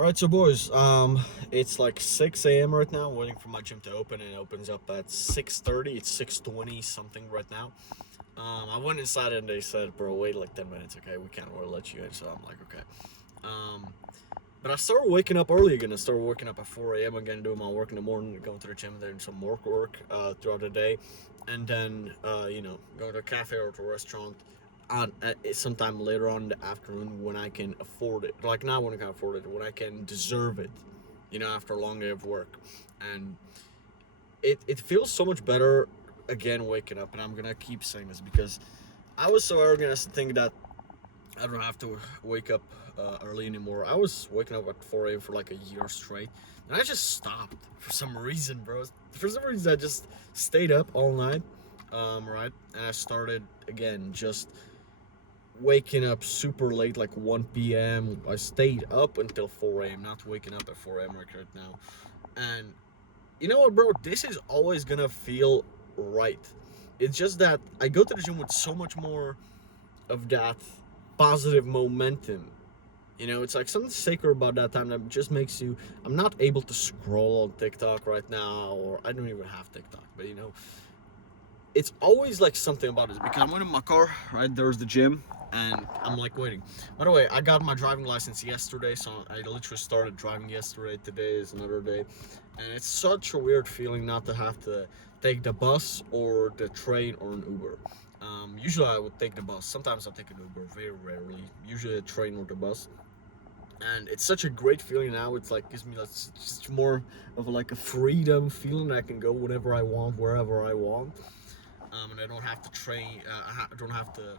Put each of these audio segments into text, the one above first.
Alright, so boys, it's like 6 a.m. right now. I'm waiting for my gym to open, and it opens up at 6:30. It's 6:20 something right now. I went inside and they said, bro, wait like 10 minutes, okay? We can't really let you in. So I'm like, okay. But I started waking up early again. I started waking up at 4 a.m. again, doing my work in the morning, going to the gym, doing some more work throughout the day. And then, going to a cafe or to a restaurant sometime later on in the afternoon when I can afford it. Like, not when I can afford it, when I can deserve it, after a long day of work. And it feels so much better again waking up. And I'm going to keep saying this because I was so arrogant as to think that I don't have to wake up early anymore. I was waking up at 4 a.m. for like a year straight. And I just stopped for some reason, bro. For some reason, I just stayed up all night, right? And I started, again, just waking up super late, like 1 p.m. I stayed up until 4 a.m., not waking up at 4 a.m. right now. And you know what, bro? This is always gonna feel right. It's just that I go to the gym with so much more of that positive momentum. It's like something sacred about that time that just makes you... I'm not able to scroll on TikTok right now, or I don't even have TikTok, but it's always like something about it because I'm in my car, right? There's the gym, and I'm like waiting. By the way, I got my driving license yesterday, so I literally started driving yesterday. Today is another day, and it's such a weird feeling not to have to take the bus or the train or an Uber. Usually I would take the bus. Sometimes I take an Uber, very rarely. Usually a train or the bus. And it's such a great feeling now. It's like gives me like just more of a freedom feeling. I can go whenever I want, wherever I want. And I don't have to I don't have to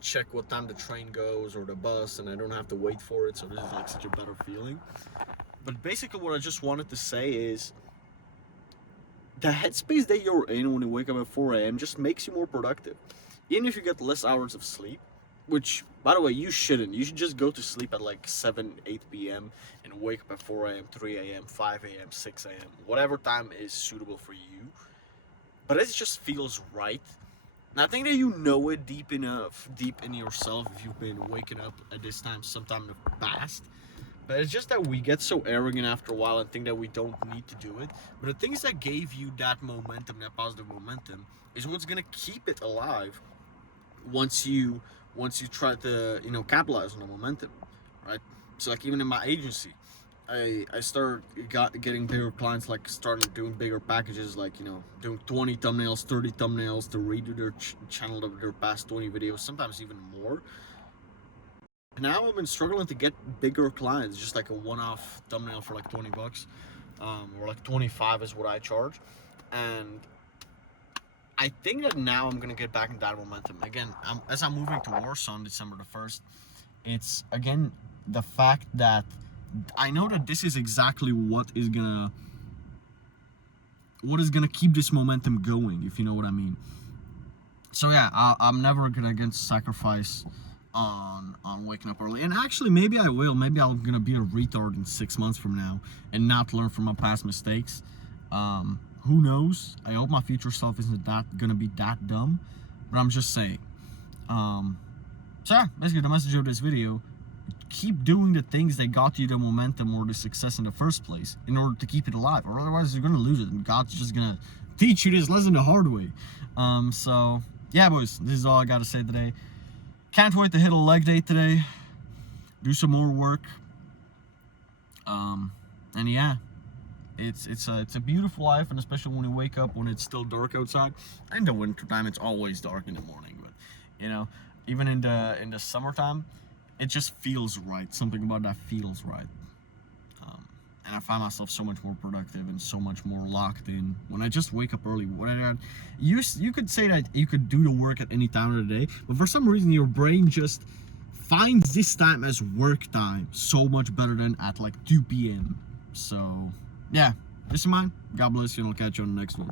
check what time the train goes or the bus, and I don't have to wait for it. So this is like such a better feeling. But basically what I just wanted to say is the headspace that you're in when you wake up at 4 a.m. just makes you more productive. Even if you get less hours of sleep, which, by the way, you shouldn't. You should just go to sleep at like 7, 8 p.m. and wake up at 4 a.m., 3 a.m., 5 a.m., 6 a.m., whatever time is suitable for you. But it just feels right. And I think that you know it deep in yourself if you've been waking up at this time sometime in the past. But it's just that we get so arrogant after a while and think that we don't need to do it. But the things that gave you that momentum, that positive momentum, is what's gonna keep it alive once you try to capitalize on the momentum, right? So like even in my agency, I started getting bigger clients, like started doing bigger packages, like doing 20 thumbnails, 30 thumbnails to redo their channel of their past 20 videos, sometimes even more. Now I've been struggling to get bigger clients, just like a one-off thumbnail for like 20 bucks, or like 25 is what I charge. And I think that now I'm gonna get back in that momentum again. As I'm moving to Warsaw on December the 1st, it's again the fact that I know that this is exactly what is gonna keep this momentum going, if you know what I mean. So yeah, I'm never gonna again sacrifice on waking up early. And actually, maybe I will. Maybe I'm gonna be a retard in 6 months from now and not learn from my past mistakes. Who knows? I hope my future self isn't gonna be that dumb. But I'm just saying. So yeah, basically the message of this video: keep doing the things that got you the momentum or the success in the first place in order to keep it alive, or otherwise you're gonna lose it, and God's just gonna teach you this lesson the hard way. So yeah, boys, this is all I gotta say today. Can't wait to hit a leg day today, do some more work, and yeah, it's a beautiful life, and especially when you wake up when it's still dark outside. In the winter time, it's always dark in the morning, but even in the summertime, it just feels right. Something about that feels right. And I find myself so much more productive and so much more locked in when I just wake up early. You could say that you could do the work at any time of the day, but for some reason your brain just finds this time as work time so much better than at like 2 p.m. So yeah, this is mine. God bless you, and I'll catch you on the next one.